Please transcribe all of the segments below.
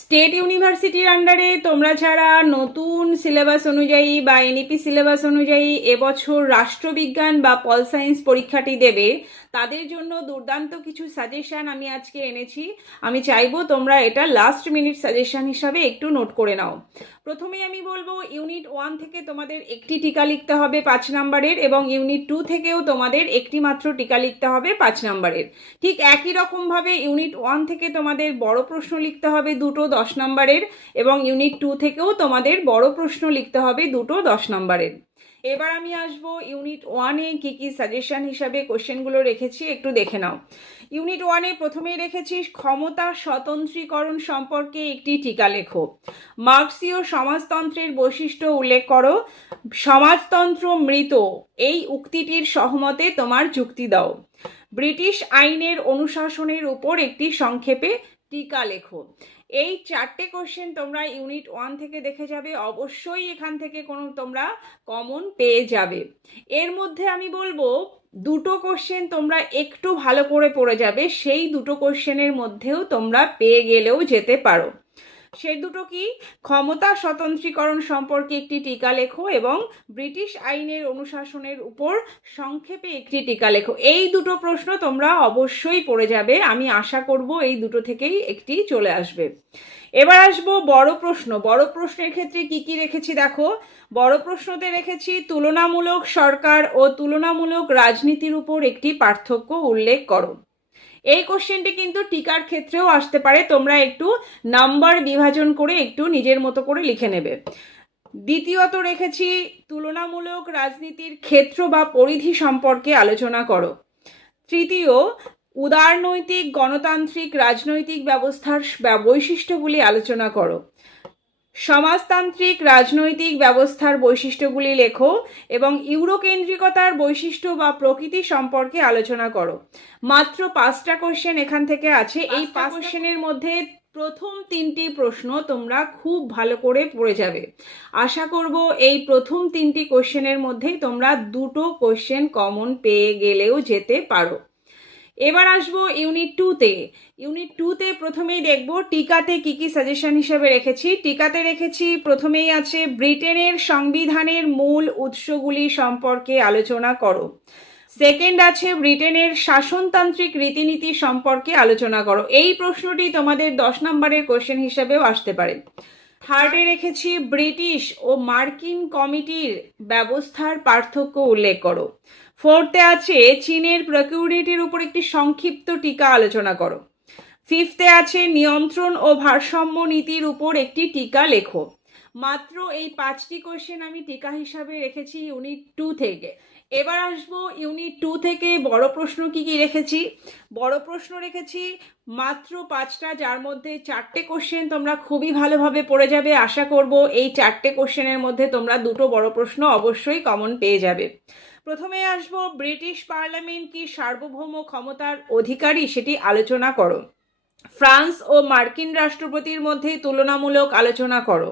State ইউনিভার্সিটির আন্ডারে তোমরা যারা নতুন সিলেবাস অনুযায়ী বা এনইপি সিলেবাস অনুযায়ী এবছর রাষ্ট্রবিজ্ঞান বা পল সায়েন্স পরীক্ষাটি দেবে, তাদের জন্য দুর্দান্ত কিছু সাজেশন আমি আজকে এনেছি। আমি চাইবো তোমরা এটা লাস্ট মিনিট সাজেশন হিসাবে একটু নোট করে নাও। প্রথমেই আমি বলবো ইউনিট 1 থেকে তোমাদের একটি টিকা লিখতে হবে 5 নম্বরের, এবং ইউনিট 2 থেকেও তোমাদের একটি মাত্র টিকা লিখতে হবে 5 নম্বরের। ঠিক একই রকমভাবে ইউনিট 1 থেকে তোমাদের বড় প্রশ্ন লিখতে হবে দুটো 10 নম্বরের, এবং ইউনিট 2 থেকেও তোমাদের বড় প্রশ্ন লিখতে হবে দুটো 10 নম্বরের। এবার আমি আসবো ইউনিট 1-এ কী কী সাজেশন হিসাবে কোশ্চেনগুলো রেখেছি একটু দেখে নাও। ইউনিট 1-এ প্রথমেই রেখেছি ক্ষমতা স্বতন্ত্রীকরণ সম্পর্কে একটি টিকা লেখো। মার্ক্সীয় সমাজতন্ত্রের বৈশিষ্ট্য উল্লেখ করো। সমাজতন্ত্র মৃত এই উক্তিটির সহমতে তোমার যুক্তি দাও। ব্রিটিশ আইনের অনুশাসনের উপর একটি সংক্ষেপে টিকা লেখো। এই 4টে কোশ্চেন তোমরা ইউনিট 1 থেকে দেখে যাবে, অবশ্যই এখান থেকে কোনো তোমরা কমন পেয়ে যাবে। এর মধ্যে আমি বলবো দুটো কোশ্চেন তোমরা একটু ভালো করে পড়ে যাবে, সেই দুটো কোশ্চেনের মধ্যেও তোমরা পেয়ে গেলেও যেতে পারো। সে দুটো কি? ক্ষমতা স্বতন্ত্রীকরণ সম্পর্কে একটি টিকা লেখো এবং ব্রিটিশ আইনের অনুশাসনের উপর সংক্ষেপে একটি টিকা লেখো। এই দুটো প্রশ্ন তোমরা অবশ্যই পড়ে যাবে, আমি আশা করব এই দুটো থেকেই একটি চলে আসবে। এবার আসবো বড় প্রশ্ন। বড় প্রশ্নের ক্ষেত্রে কি কি রেখেছি দেখো। বড় প্রশ্নতে রেখেছি তুলনামূলক সরকার ও তুলনামূলক রাজনীতির উপর একটি পার্থক্য উল্লেখ করো। এই কোশ্চেনটি কিন্তু টিকার ক্ষেত্রেও আসতে পারে, তোমরা একটু নাম্বার বিভাজন করে একটু নিজের মতো করে লিখে নেবে। দ্বিতীয়ত রেখেছি তুলনামূলক রাজনীতির ক্ষেত্র বা পরিধি সম্পর্কে আলোচনা করো। তৃতীয়, উদারনৈতিক গণতান্ত্রিক রাজনৈতিক ব্যবস্থার বৈশিষ্ট্যগুলি আলোচনা করো। সমাজতান্ত্রিক রাজনৈতিক ব্যবস্থার বৈশিষ্ট্যগুলি লেখো এবং ইউরোকেন্দ্রিকতার বৈশিষ্ট্য বা প্রকৃতি সম্পর্কে আলোচনা করো। মাত্র 5টা কোশ্চেন এখান থেকে আছে। এই 5 কোশ্চেনের মধ্যে প্রথম 3টি প্রশ্ন তোমরা খুব ভালো করে পড়ে যাবে। আশা করব এই প্রথম 3টি কোশ্চেনের মধ্যেই তোমরা দুটো কোশ্চেন কমন পেয়ে গেলেও যেতে পারো। এবার আসবো ইউনিট 2-তে। ইউনিট 2-তে প্রথমেই দেখব টিকাতে কি কি সাজেশন হিসেবে রেখেছি। টিকাতে রেখেছি প্রথমেই আছে ব্রিটেনের সংবিধানের মূল উৎসগুলি সম্পর্কে আলোচনা করো। সেকেন্ড আছে ব্রিটেনের শাসনতান্ত্রিক রীতিনীতি সম্পর্কে আলোচনা করো। এই প্রশ্নটি তোমাদের 10 নম্বরের কোশ্চেন হিসেবেও আসতে পারে। থার্ডে রেখেছি ব্রিটিশ ও মার্কিন কমিটির ব্যবস্থার পার্থক্য উল্লেখ করো। ফোর্থে আছে চীনের প্রকিউরিটির উপর একটি সংক্ষিপ্ত টিকা আলোচনা করো। ফিফথে আছে নিয়ন্ত্রণ ও ভারসাম্য নীতির উপর একটি টিকা লেখো। মাত্র এই 5টি কোশ্চেন আমি টিকা হিসাবে রেখেছি ইউনিট 2 থেকে। এবার আসবো ইউনিট 2 থেকে বড় প্রশ্ন কি কি রেখেছি। বড় প্রশ্ন রেখেছি মাত্র 5টা, যার মধ্যে 4টে কোশ্চেন তোমরা খুবই ভালোভাবে পড়ে যাবে। আশা করব এই 4টে কোশ্চেনের মধ্যে তোমরা দুটো বড় প্রশ্ন অবশ্যই কমন পেয়ে যাবে। প্রথমে আসবো ব্রিটিশ পার্লামেন্ট কি সার্বভৌম ক্ষমতার অধিকারী সেটি আলোচনা করো। ফ্রান্স ও মার্কিন রাষ্ট্রপতির মধ্যে তুলনামূলক আলোচনা করো।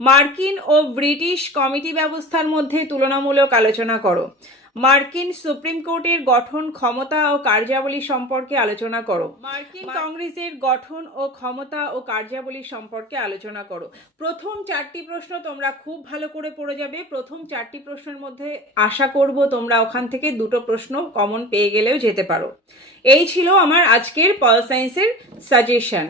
মার্কিন ও ব্রিটিশ কমিটি ব্যবস্থার মধ্যে তুলনামূলক আলোচনা করো। মার্কিন সুপ্রিম কোর্টের গঠন, ক্ষমতা ও কার্যাবলী সম্পর্কে আলোচনা করো। মার্কিন কংগ্রেসের গঠন ও ক্ষমতা ও কার্যাবলী সম্পর্কে আলোচনা করো। প্রথম 4টি প্রশ্ন তোমরা খুব ভালো করে পড়ে যাবে। প্রথম 4টি প্রশ্নের মধ্যে আশা করব তোমরা ওখান থেকে দুটো প্রশ্ন কমন পেয়ে গেলেও যেতে পারো। এই ছিল আমার আজকের পল সায়েন্সের সাজেশন।